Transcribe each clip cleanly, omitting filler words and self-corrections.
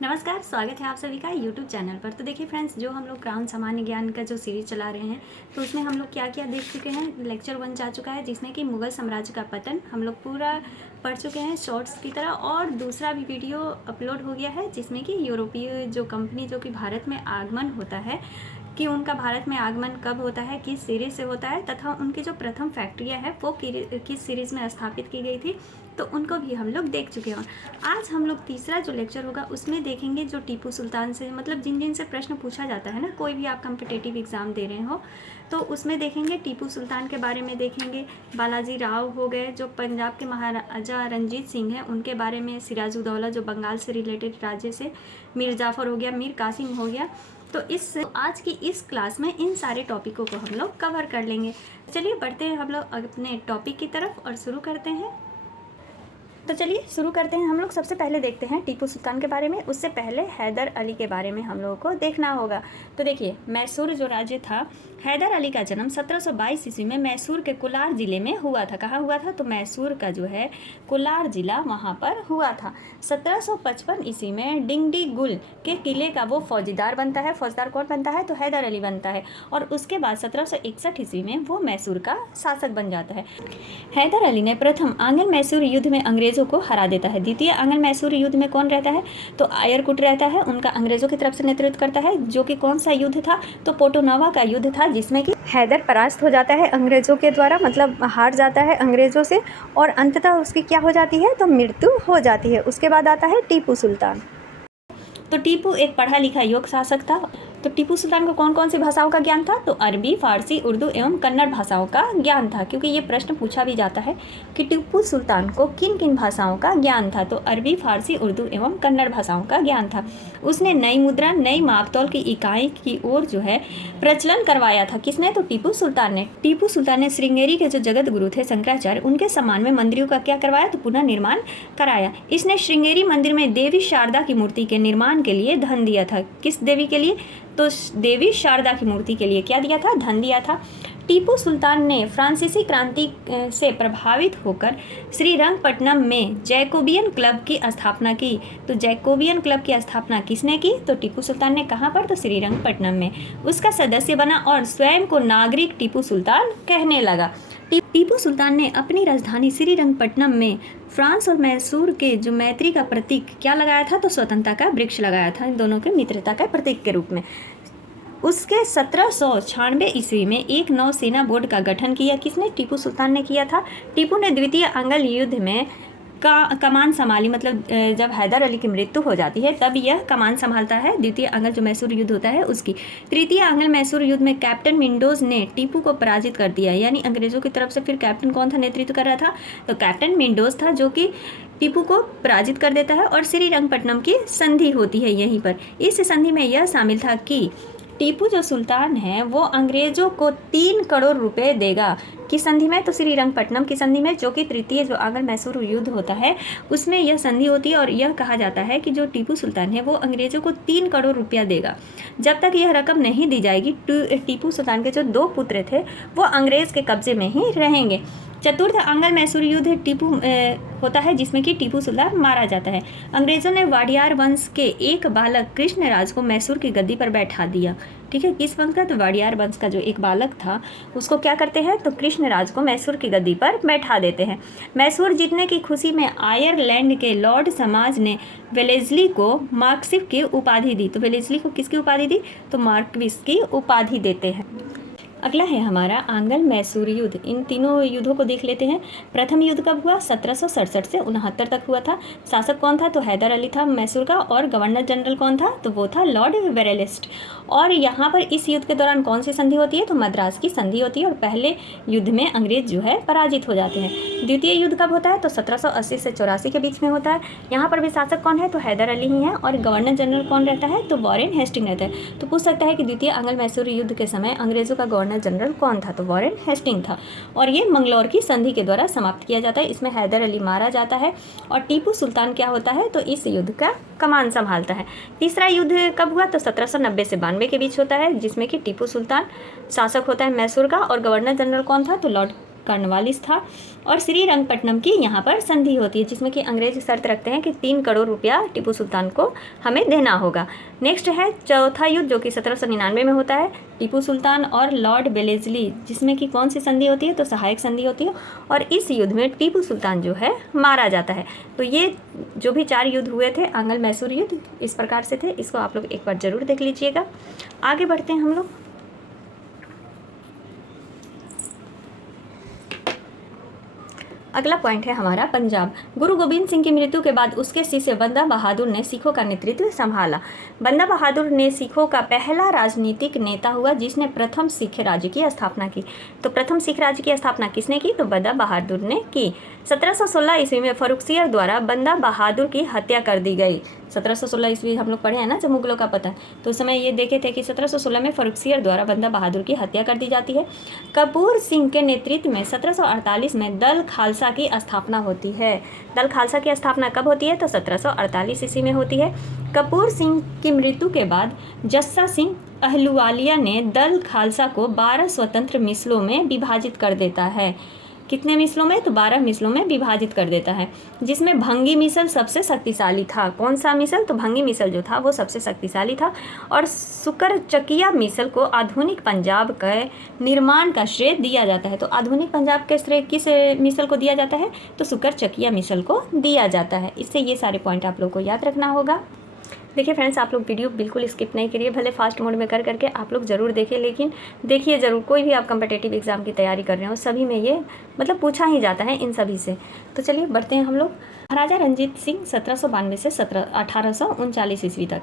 नमस्कार, स्वागत है आप सभी का यूट्यूब चैनल पर। तो देखिए फ्रेंड्स, जो हम लोग ग्राउंड सामान्य ज्ञान का जो सीरीज चला रहे हैं, तो उसमें हम लोग क्या क्या देख चुके हैं। लेक्चर 1 जा चुका है, जिसमें कि मुगल साम्राज्य का पतन हम लोग पूरा पढ़ चुके हैं शॉर्ट्स की तरह। और दूसरा भी वीडियो अपलोड हो गया है, जिसमें कि यूरोपीय जो कंपनी जो कि भारत में आगमन होता है, कि उनका भारत में आगमन कब होता है, किस सीरीज़ से होता है, तथा उनकी जो प्रथम फैक्ट्रियाँ हैं वो किस सीरीज़ में स्थापित की गई थी, तो उनको भी हम लोग देख चुके हैं। आज हम लोग तीसरा जो लेक्चर होगा उसमें देखेंगे जो टीपू सुल्तान से, मतलब जिन जिन से प्रश्न पूछा जाता है ना, कोई भी आप कम्पिटेटिव एग्ज़ाम दे रहे हो तो उसमें देखेंगे टीपू सुल्तान के बारे में देखेंगे। बालाजी राव हो गए जो पंजाब के महाराजा रंजीत सिंह हैं, उनके बारे में। सिराजुद्दौला जो बंगाल से रिलेटेड राज्य से। मीर जाफ़र हो गया, मीर कासिम हो गया। तो आज की इस क्लास में इन सारे टॉपिकों को हम लोग कवर कर लेंगे। चलिए बढ़ते हैं हम लोग अपने टॉपिक की तरफ और शुरू करते हैं। तो चलिए शुरू करते हैं। हम लोग सबसे पहले देखते हैं टीपू सुल्तान के बारे में। उससे पहले हैदर अली के बारे में हम लोगों को देखना होगा। तो देखिए, मैसूर जो राज्य था, हैदर अली का जन्म 1722 ईस्वी में मैसूर के कोलार ज़िले में हुआ था। कहाँ हुआ था? तो मैसूर का जो है कोलार ज़िला, वहाँ पर हुआ था। 1755 ईस्वी में डिंगडीगुल के किले का वो फौजीदार बनता है। फौजदार कौन बनता है? तो हैदर अली बनता है। और उसके बाद 1761 ईस्वी में वो मैसूर का शासक बन जाता है। हैदर अली ने प्रथम आंग्ल मैसूर युद्ध में अंग्रेज़ों को हरा देता है। द्वितीय आंग्ल मैसूर युद्ध में कौन रहता है? तो आयरकुट रहता है, उनका अंग्रेज़ों की तरफ से नेतृत्व करता है। जो कि कौन सा युद्ध था? तो पोटोनोवा का युद्ध था, जिसमें कि हैदर परास्त हो जाता है अंग्रेज़ों के द्वारा, मतलब हार जाता है अंग्रेज़ों से, और अंततः उसकी क्या हो जाती है? तो मृत्यु हो जाती है। उसके बाद आता है टीपू सुल्तान। तो टीपू एक पढ़ा लिखा योग्य शासक था। तो टीपू सुल्तान को कौन कौन सी भाषाओं का ज्ञान था? तो अरबी, फारसी, उर्दू एवं कन्नड़ भाषाओं का ज्ञान था। क्योंकि ये प्रश्न पूछा भी जाता है कि टीपू सुल्तान को किन किन भाषाओं का ज्ञान था। तो अरबी, फारसी, उर्दू एवं कन्नड़ भाषाओं का ज्ञान था। उसने नई मुद्रा, नई मापतौल की इकाई की ओर जो है प्रचलन करवाया था। किसने? तो टीपू सुल्तान ने। टीपू सुल्तान ने श्रृंगेरी के जो जगत गुरु थे शंकराचार्य, उनके सम्मान में मंदिरों का क्या करवाया? तो पुनः निर्माण कराया। इसने श्रृंगेरी मंदिर में देवी शारदा की मूर्ति के निर्माण के लिए धन दिया था। किस देवी के लिए? तो देवी शारदा की मूर्ति के लिए क्या दिया था? धन दिया था। टीपू सुल्तान ने फ्रांसीसी क्रांति से प्रभावित होकर श्रीरंगपट्टनम में जैकोबियन क्लब की स्थापना की। तो जैकोबियन क्लब की स्थापना किसने की? तो टीपू सुल्तान ने। कहाँ पर? तो श्रीरंगपट्टनम में उसका सदस्य बना और स्वयं को नागरिक टीपू सुल्तान कहने लगा। टीपू सुल्तान ने अपनी राजधानी श्रीरंगपट्टनम में फ्रांस और मैसूर के जो मैत्री का प्रतीक क्या लगाया था? तो स्वतंत्रता का वृक्ष लगाया था, इन दोनों के मित्रता का प्रतीक के रूप में। उसके 1796 ईस्वी में एक नौसेना बोर्ड का गठन किया। किसने? टीपू सुल्तान ने किया था। टीपू ने द्वितीय आंग्ल युद्ध में कमान संभाली, मतलब जब हैदर अली की मृत्यु हो जाती है तब यह कमान संभालता है। द्वितीय आंग्ल जो मैसूर युद्ध होता है उसकी। तृतीय आंग्ल मैसूर युद्ध में कैप्टन विंडोज ने टीपू को पराजित कर दिया। यानी अंग्रेजों की तरफ से फिर कैप्टन कौन था नेतृत्व कर रहा था? तो कैप्टन विंडोज था, जो कि टीपू को पराजित कर देता है। और श्रीरंगपट्टनम की संधि होती है यहीं पर। इस संधि में यह शामिल था कि टीपू जो सुल्तान है वो अंग्रेजों को 3 करोड़ रुपए देगा। किस संधि में? तो श्रीरंगपट्टनम की संधि में, जो कि तृतीय जो आंग्ल मैसूर युद्ध होता है उसमें यह संधि होती है। और यह कहा जाता है कि जो टीपू सुल्तान है वो अंग्रेजों को 3 करोड़ रुपया देगा। जब तक यह रकम नहीं दी जाएगी, टीपू सुल्तान के जो 2 पुत्र थे वो अंग्रेज के कब्जे में ही रहेंगे। चतुर्थ आंग्ल मैसूर युद्ध टीपू होता है, जिसमें कि टीपू सुल्तान मारा जाता है। अंग्रेजों ने वाडियार वंश के एक बालक कृष्णराज को मैसूर की गद्दी पर बैठा दिया। ठीक है, किस वंश का? तो वाडियार वंश का जो एक बालक था उसको क्या करते हैं? तो कृष्णराज को मैसूर की गद्दी पर बैठा देते हैं। मैसूर जीतने की खुशी में आयरलैंड के लॉर्ड समाज ने वेलेस्ली को मार्क्विस की उपाधि दी। तो वेलेस्ली को किसकी उपाधि दी? तो मार्क्विस की उपाधि देते हैं। अगला है हमारा आंग्ल मैसूर युद्ध। इन तीनों युद्धों को देख लेते हैं। प्रथम युद्ध कब हुआ? 1767 से 69 तक हुआ था। शासक कौन था? तो हैदर अली था मैसूर का। और गवर्नर जनरल कौन था? तो वो था लॉर्ड वेरेलिस्ट। और यहाँ पर इस युद्ध के दौरान कौन सी संधि होती है? तो मद्रास की संधि होती है। और पहले युद्ध में अंग्रेज जो है पराजित हो जाते हैं। द्वितीय युद्ध कब होता है? तो 1780 से 84 के बीच में होता है। यहाँ पर भी शासक कौन है? तो हैदर अली ही है। और गवर्नर जनरल कौन रहता है? तो वॉरेन हेस्टिंग रहता है। तो पूछ सकता है कि द्वितीय आंग्ल मैसूर युद्ध के समय अंग्रेजों का गवर्नर जनरल कौन था? तो वॉरेन हेस्टिंग था। और ये मंगलौर की संधि के द्वारा समाप्त किया जाता है। इसमें हैदर अली मारा जाता है और टीपू सुल्तान क्या होता है? तो इस युद्ध का कमान संभालता है। तीसरा युद्ध कब हुआ? तो 1790 से 92 के बीच होता है, जिसमें कि टीपू सुल्तान शासक होता है मैसूर का। और गवर्नर जनरल कौन था? तो लॉर्ड कॉर्नवालिस था और श्रीरंगपट्टनम की यहाँ पर संधि होती है, जिसमें कि अंग्रेज शर्त रखते हैं कि 3 करोड़ रुपया टीपू सुल्तान को हमें देना होगा। नेक्स्ट है चौथा युद्ध, जो कि 1799 में होता है, टीपू सुल्तान और लॉर्ड बेलेजली, जिसमें कि कौन सी संधि होती है, तो सहायक संधि होती है। और इस युद्ध में टीपू सुल्तान जो है मारा जाता है। तो ये जो भी 4 युद्ध हुए थे, आंगल मैसूर युद्ध इस प्रकार से थे, इसको आप लोग एक बार जरूर देख लीजिएगा। आगे बढ़ते हैं हम लोग। अगला पॉइंट है हमारा पंजाब। गुरु गोबिंद सिंह की मृत्यु के बाद उसके शिष्य बंदा बहादुर ने सिखों का नेतृत्व संभाला। बंदा बहादुर ने सिखों का पहला राजनीतिक नेता हुआ जिसने प्रथम सिख राज्य की स्थापना की। तो प्रथम सिख राज्य की स्थापना किसने की, तो बंदा बहादुर ने की। 1716 ईस्वी में फर्रुखसियर द्वारा बंदा बहादुर की हत्या कर दी गई। 1716 ईस्वी हम लोग पढ़े हैं ना, जब मुगलों का पतन, तो उस समय ये देखे थे कि 1716 में फर्रुखसियर द्वारा बंदा बहादुर की हत्या कर दी जाती है। कपूर सिंह के नेतृत्व में 1748 में दल खालसा की स्थापना होती है। दल खालसा की स्थापना कब होती है, तो 1748 ईस्वी में होती है। कपूर सिंह की मृत्यु के बाद जस्सा सिंह अहलुवालिया ने दल खालसा को 12 स्वतंत्र मिसलों में विभाजित कर देता है। कितने मिसलों में, तो 12 मिसलों में विभाजित कर देता है, जिसमें भंगी मिसल सबसे शक्तिशाली था। कौन सा मिसल, तो भंगी मिसल जो था वो सबसे शक्तिशाली था। और सुकरचकिया मिसल को आधुनिक पंजाब के निर्माण का श्रेय दिया जाता है। तो आधुनिक पंजाब के श्रेय किस मिसल को दिया जाता है, तो सुकरचकिया मिसल को दिया जाता है। इससे ये सारे पॉइंट आप लोग को याद रखना होगा। देखिए फ्रेंड्स, आप लोग वीडियो बिल्कुल स्किप नहीं करिए, भले फास्ट मोड में कर करके आप लोग ज़रूर देखिए, लेकिन देखिए ज़रूर। कोई भी आप कम्पिटिटिव एग्ज़ाम की तैयारी कर रहे हो, सभी में ये मतलब पूछा ही जाता है इन सभी से। तो चलिए बढ़ते हैं हम लोग। महाराजा रंजीत सिंह 1792 से 1839 ईस्वी तक।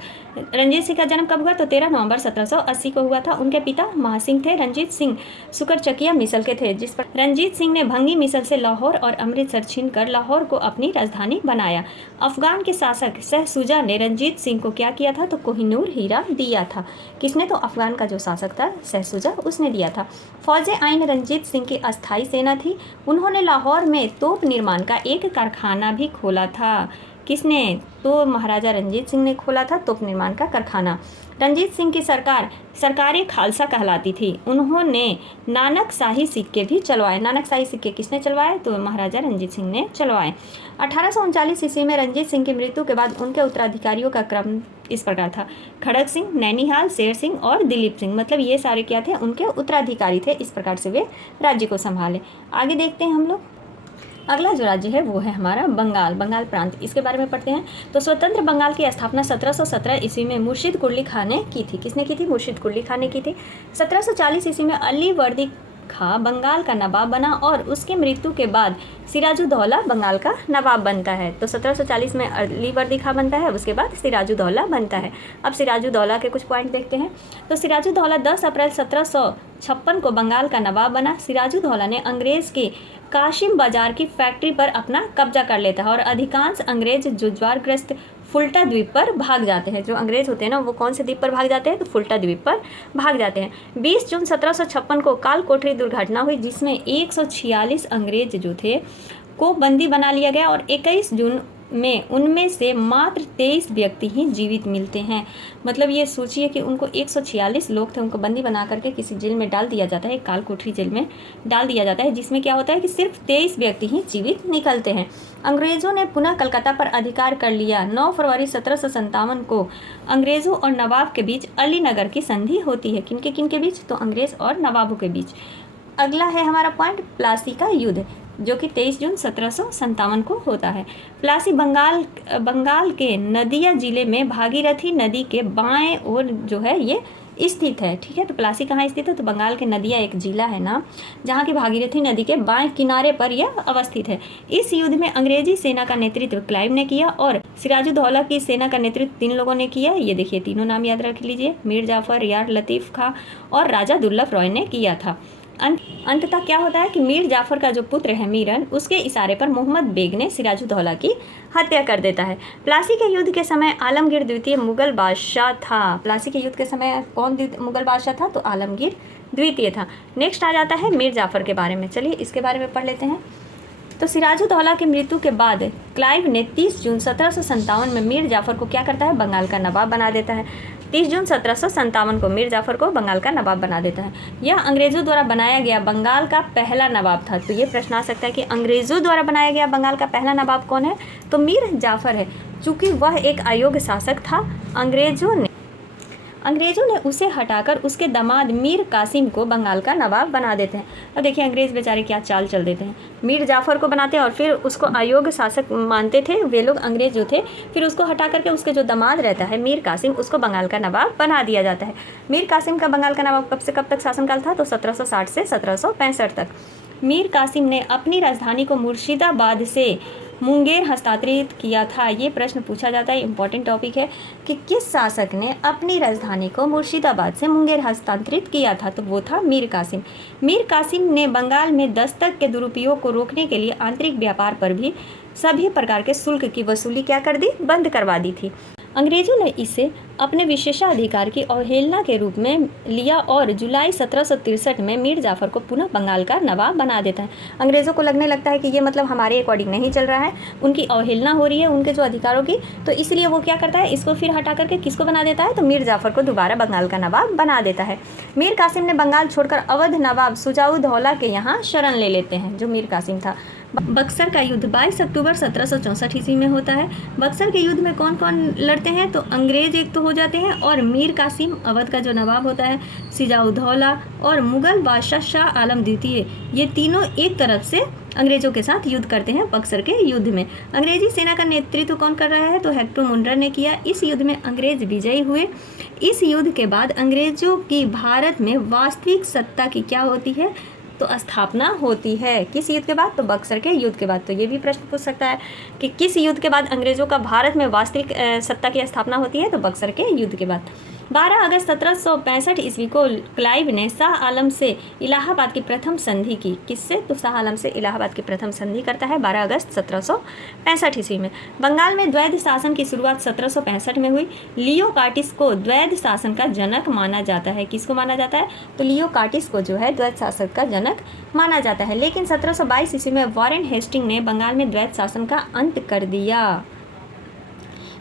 रंजीत सिंह का जन्म कब हुआ, तो 13 नवंबर 1780 को हुआ था। उनके पिता महासिंह थे। रंजीत सिंह सुकरचकिया मिसल के थे, जिस पर रंजीत सिंह ने भंगी मिसल से लाहौर और अमृतसर छीनकर लाहौर को अपनी राजधानी बनाया। अफगान के शासक शहसुजा ने रंजीत सिंह को क्या किया था, तो कोहिनूर हीरा दिया था। किसने, तो अफगान का जो शासक था शहसुजा, उसने दिया था। फौज आइन रंजीत सिंह की अस्थायी सेना थी। उन्होंने लाहौर में तोप निर्माण का एक कारखाना भी खोला था। किसने, तो महाराजा रंजीत सिंह ने खोला था तोप निर्माण का कारखाना। रंजीत सिंह की सरकार सरकारी खालसा कहलाती थी। उन्होंने नानक शाही सिक्के भी चलवाए। नानक शाही सिक्के किसने चलवाए, तो महाराजा रंजीत सिंह ने चलवाए। 1839 ईस्वी में रंजीत सिंह की मृत्यु के बाद उनके उत्तराधिकारियों का क्रम इस प्रकार था: खड़ग सिंह, नैनीहाल, शेर सिंह और दिलीप सिंह। मतलब ये सारे क्या थे, उनके उत्तराधिकारी थे। इस प्रकार से वे राज्य को संभाले। आगे देखते हैं हम लोग। अगला जो राज्य है वो है हमारा बंगाल। बंगाल प्रांत, इसके बारे में पढ़ते हैं। तो स्वतंत्र बंगाल की स्थापना 1717 ईस्वी में मुर्शिद कुली खान ने की थी। किसने की थी, मुर्शिद कुली खान ने की थी। 1740 ईस्वी में अली वर्दी खां बंगाल का नवाब बना और उसकी मृत्यु के बाद सिराजुद्दौला बंगाल का नवाब बनता है। तो 1740 में अली वर्दी खां बनता है, उसके बाद सिराजुद्दौला बनता है। अब सिराजुद्दौला के कुछ पॉइंट देखते हैं। तो सिराजुद्दौला 10 अप्रैल 1756 को बंगाल का नवाब बना। सिराजुद्दौला ने अंग्रेज़ के काशिम बाजार की फैक्ट्री पर अपना कब्जा कर लेता है और अधिकांश अंग्रेज जुज्वारग्रस्त फुल्टा द्वीप पर भाग जाते हैं। जो अंग्रेज होते हैं ना, वो कौन से द्वीप पर भाग जाते हैं, तो फुल्टा द्वीप पर भाग जाते हैं। 20 जून 1756 को काल कोठरी दुर्घटना हुई, जिसमें 146 अंग्रेज जो थे को बंदी बना लिया गया और 21 जून में उनमें से मात्र 23 व्यक्ति ही जीवित मिलते हैं। मतलब ये सोचिए कि उनको 146 लोग थे, उनको बंदी बना करके किसी जेल में डाल दिया जाता है, काल कोठरी जेल में डाल दिया जाता है, जिसमें क्या होता है कि सिर्फ 23 व्यक्ति ही जीवित निकलते हैं। अंग्रेज़ों ने पुनः कलकत्ता पर अधिकार कर लिया। 9 फरवरी 1757 को अंग्रेज़ों और नवाब के बीच अलीनगर की संधि होती है। किनके बीच, तो अंग्रेज़ और नवाबों के बीच। अगला है हमारा पॉइंट प्लासी का युद्ध, जो कि 23 जून 1757 को होता है। प्लासी बंगाल के नदिया जिले में भागीरथी नदी के बाएं ओर जो है ये स्थित है। ठीक है, तो प्लासी कहाँ स्थित है, तो बंगाल के नदिया एक जिला है ना, जहाँ की भागीरथी नदी के बाएं किनारे पर यह अवस्थित है। इस युद्ध में अंग्रेजी सेना का नेतृत्व क्लाइव ने किया और सिराजुद्दौला की सेना का नेतृत्व 3 लोगों ने किया। ये देखिए, तीनों नाम याद रख लीजिए, मीर जाफर, यार लतीफ़ खां और राजा दुर्लभ रॉय ने किया था। अंततः क्या होता है कि मीर जाफर का जो पुत्र है मीरन, उसके इशारे पर मोहम्मद बेग ने सिराजुद्दौला की हत्या कर देता है। प्लासी के युद्ध के समय आलमगीर द्वितीय मुगल बादशाह था। प्लासी के युद्ध के समय कौन मुगल बादशाह था, तो आलमगीर द्वितीय था। नेक्स्ट आ जाता है मीर जाफर के बारे में। चलिए इसके बारे में पढ़ लेते हैं। तो सिराजुद्दौला की मृत्यु के बाद क्लाइव ने 30 जून 1757 में मीर जाफ़र को क्या करता है, बंगाल का नवाब बना देता है। 30 जून 1757 को मीर जाफ़र को बंगाल का नवाब बना देता है। यह अंग्रेज़ों द्वारा बनाया गया बंगाल का पहला नवाब था। तो ये प्रश्न आ सकता है कि अंग्रेज़ों द्वारा बनाया गया बंगाल का पहला नवाब कौन है, तो मीर जाफ़र है। चूँकि वह एक अयोग्य शासक था, अंग्रेज़ों ने उसे हटाकर उसके दामाद मीर कासिम को बंगाल का नवाब बना देते हैं। अब देखिए अंग्रेज़ बेचारे क्या चाल चल देते हैं, मीर जाफ़र को बनाते हैं और फिर उसको अयोग्य शासक मानते थे वे लोग, अंग्रेज़ जो थे, फिर उसको हटा करके उसके जो दामाद रहता है मीर कासिम, उसको बंगाल का नवाब बना दिया जाता है। मीर कासिम का बंगाल का नवाब कब से कब तक शासनकाल था, तो 1760 से 1765 तक। मीर कासिम ने अपनी राजधानी को मुर्शिदाबाद से मुंगेर हस्तांतरित किया था। ये प्रश्न पूछा जाता है, इंपॉर्टेंट टॉपिक है कि किस शासक ने अपनी राजधानी को मुर्शिदाबाद से मुंगेर हस्तांतरित किया था, तो वो था मीर कासिम। मीर कासिम ने बंगाल में दस्तक के दुरुपयोग को रोकने के लिए आंतरिक व्यापार पर भी सभी प्रकार के शुल्क की वसूली क्या कर दी, बंद करवा दी थी। अंग्रेज़ों ने इसे अपने विशेषाधिकार की अवहेलना के रूप में लिया और जुलाई 1763 में मीर जाफ़र को पुनः बंगाल का नवाब बना देता है। अंग्रेज़ों को लगने लगता है कि ये मतलब हमारे अकॉर्डिंग नहीं चल रहा है, उनकी अवहेलना हो रही है उनके जो अधिकारों की, तो इसलिए वो क्या करता है, इसको फिर हटा करके किसको बना देता है, तो मीर जाफ़र को दोबारा बंगाल का नवाब बना देता है। मीर कासिम ने बंगाल छोड़कर अवध नवाब शुजाउद्दौला के यहाँ शरण ले लेते हैं, जो मीर कासिम था। बक्सर का युद्ध 22 अक्टूबर 1764 ईस्वी में होता है। बक्सर के युद्ध में कौन कौन लड़ते हैं, तो अंग्रेज एक तो हो जाते हैं और मीर कासिम, अवध का जो नवाब होता है सिराजुद्दौला, और मुगल बादशाह शाह आलम द्वितीय, ये तीनों एक तरफ से अंग्रेज़ों के साथ युद्ध करते हैं। बक्सर के युद्ध में अंग्रेजी सेना का नेतृत्व कौन कर रहा है, तो हेक्टर मुंडर ने किया। इस युद्ध में अंग्रेज विजयी हुए। इस युद्ध के बाद अंग्रेज़ों की भारत में वास्तविक सत्ता की क्या होती है, तो स्थापना होती है। किस युद्ध के बाद, तो बक्सर के युद्ध के बाद। तो ये भी प्रश्न पूछ सकता है कि किस युद्ध के बाद अंग्रेज़ों का भारत में वास्तविक सत्ता की स्थापना होती है, तो बक्सर के युद्ध के बाद। 12 अगस्त 1765 ईस्वी को क्लाइव ने शाह आलम से इलाहाबाद की प्रथम संधि की। किससे, तो शाह आलम से इलाहाबाद की प्रथम संधि करता है 12 अगस्त 1765 ईस्वी में। बंगाल में द्वैध शासन की शुरुआत 1765 में हुई। लियो कार्टिस को द्वैध शासन का जनक माना जाता है। किसको माना जाता है, तो लियो कार्टिस को जो है द्वैध शासन का जनक माना जाता है। लेकिन 1722 ईस्वी में वॉरेन हेस्टिंग ने बंगाल में द्वैध शासन का अंत कर दिया।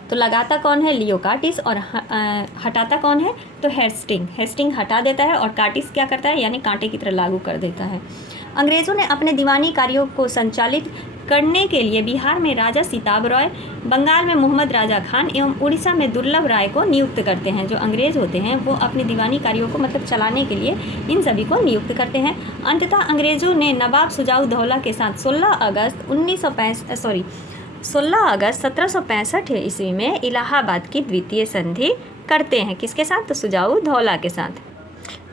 तो लगाता कौन है, लियो कार्टिस, और हटाता कौन है, तो हेस्टिंग हटा देता है और कार्टिस क्या करता है, यानी कांटे की तरह लागू कर देता है। अंग्रेज़ों ने अपने दीवानी कार्यों को संचालित करने के लिए बिहार में राजा सिताब रॉय, बंगाल में मोहम्मद राजा खान एवं उड़ीसा में दुर्लभ राय को नियुक्त करते हैं। जो अंग्रेज़ होते हैं वो अपने दीवानी कार्यों को मतलब चलाने के लिए इन सभी को नियुक्त करते हैं। अंततः अंग्रेज़ों ने नवाब शुजाउद्दौला के साथ 16 अगस्त 1765 ईस्वी में इलाहाबाद की द्वितीय संधि करते हैं। किसके साथ, तो शुजाउद्दौला के साथ।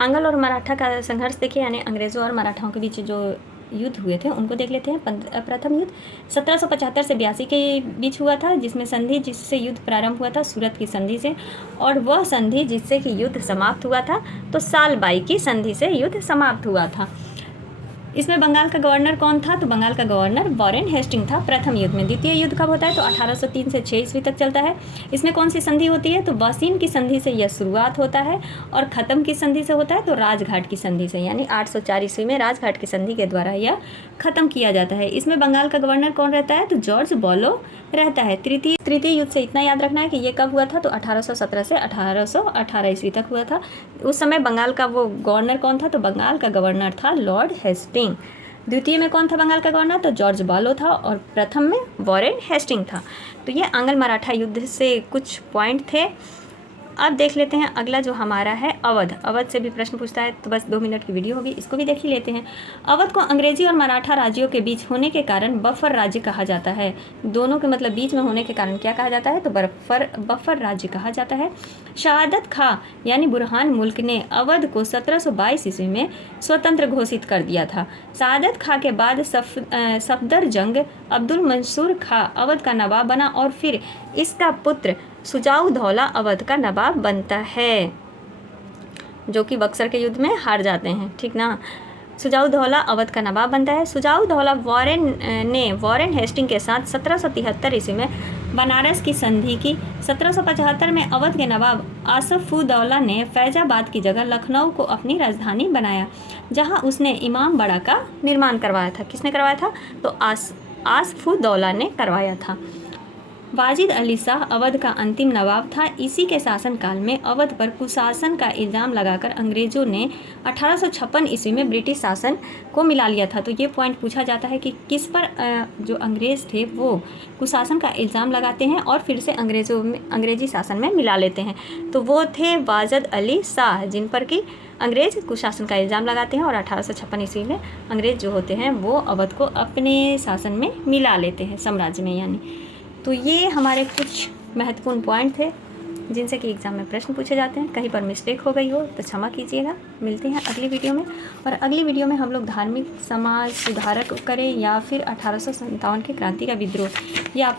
अंगल और मराठा का संघर्ष देखिए, यानी अंग्रेज़ों और मराठाओं के बीच जो युद्ध हुए थे उनको देख लेते हैं। प्रथम युद्ध 1775 से 82 के बीच हुआ था, जिसमें संधि जिससे युद्ध प्रारंभ हुआ था सूरत की संधि से, और वह संधि जिससे कि युद्ध समाप्त हुआ था तो सालबाई की संधि से युद्ध समाप्त हुआ था। इसमें बंगाल का गवर्नर कौन था, तो बंगाल का गवर्नर वॉरेन हेस्टिंग था प्रथम युद्ध में। द्वितीय युद्ध कब होता है, तो 1803 से 6 ईस्वी तक चलता है। इसमें कौन सी संधि होती है, तो वासीन की संधि से यह शुरुआत होता है और ख़त्म की संधि से होता है, तो राजघाट की संधि से, यानी 804 ईस्वी में राजघाट की संधि के द्वारा यह ख़त्म किया जाता है। इसमें बंगाल का गवर्नर कौन रहता है, तो जॉर्ज बॉलो रहता है। तृतीय युद्ध से इतना याद रखना है कि ये कब हुआ था, तो 1817 से 1818 ईस्वी तक हुआ था। उस समय बंगाल का वो गवर्नर कौन था, तो बंगाल का गवर्नर था लॉर्ड हेस्टिंग। द्वितीय में कौन था बंगाल का गवर्नर, तो जॉर्ज बॉलो था, और प्रथम में वॉरेन हेस्टिंग था। तो ये आंग्ल मराठा युद्ध से कुछ पॉइंट थे। अब देख लेते हैं अगला जो हमारा है अवध से भी प्रश्न पूछता है, तो बस 2 मिनट की वीडियो होगी, इसको भी देख ही लेते हैं। अवध को अंग्रेजी और मराठा राज्यों के बीच होने के कारण बफर राज्य कहा जाता है। दोनों के मतलब बीच में होने के कारण क्या कहा जाता है, तो बफर राज्य कहा जाता है। शहादत खां यानी बुरहान मुल्क ने अवध को 1722 ईस्वी में स्वतंत्र घोषित कर दिया था। शहादत खां के बाद सफदरजंग अब्दुल मंसूर खां अवध का नवाब बना और फिर इसका पुत्र शुजाउद्दौला अवध का नवाब बनता है, जो कि बक्सर के युद्ध में हार जाते हैं, ठीक ना। शुजाउद्दौला अवध का नवाब बनता है। शुजाउद्दौला वॉरेन हेस्टिंग के साथ 1773 ईस्वी में बनारस की संधि की। 1775 में अवध के नवाब आसफउद्दौला ने फैजाबाद की जगह लखनऊ को अपनी राजधानी बनाया, जहां उसने इमाम बाड़ा का निर्माण करवाया था। किसने करवाया था? तो आसफउद्दौला ने करवाया था। वाजिद अली शाह अवध का अंतिम नवाब था। इसी के शासनकाल में अवध पर कुशासन का इल्ज़ाम लगाकर अंग्रेज़ों ने 1856 ईस्वी में ब्रिटिश शासन को मिला लिया था। तो ये पॉइंट पूछा जाता है कि किस पर जो अंग्रेज़ थे वो कुशासन का इल्ज़ाम लगाते हैं और फिर से अंग्रेज़ी शासन में मिला लेते हैं। तो वो थे वाजिद अली शाह, जिन पर कि अंग्रेज़ कुशासन का इल्ज़ाम लगाते हैं और 1856 ईस्वी में अंग्रेज़ जो होते हैं वो अवध को अपने शासन में मिला लेते हैं, साम्राज्य में यानी। तो ये हमारे कुछ महत्वपूर्ण पॉइंट थे जिनसे कि एग्ज़ाम में प्रश्न पूछे जाते हैं। कहीं पर मिस्टेक हो गई हो तो क्षमा कीजिएगा। मिलते हैं अगली वीडियो में, और अगली वीडियो में हम लोग धार्मिक समाज सुधारक करें या फिर 1857 के क्रांति का विद्रोह, ये आप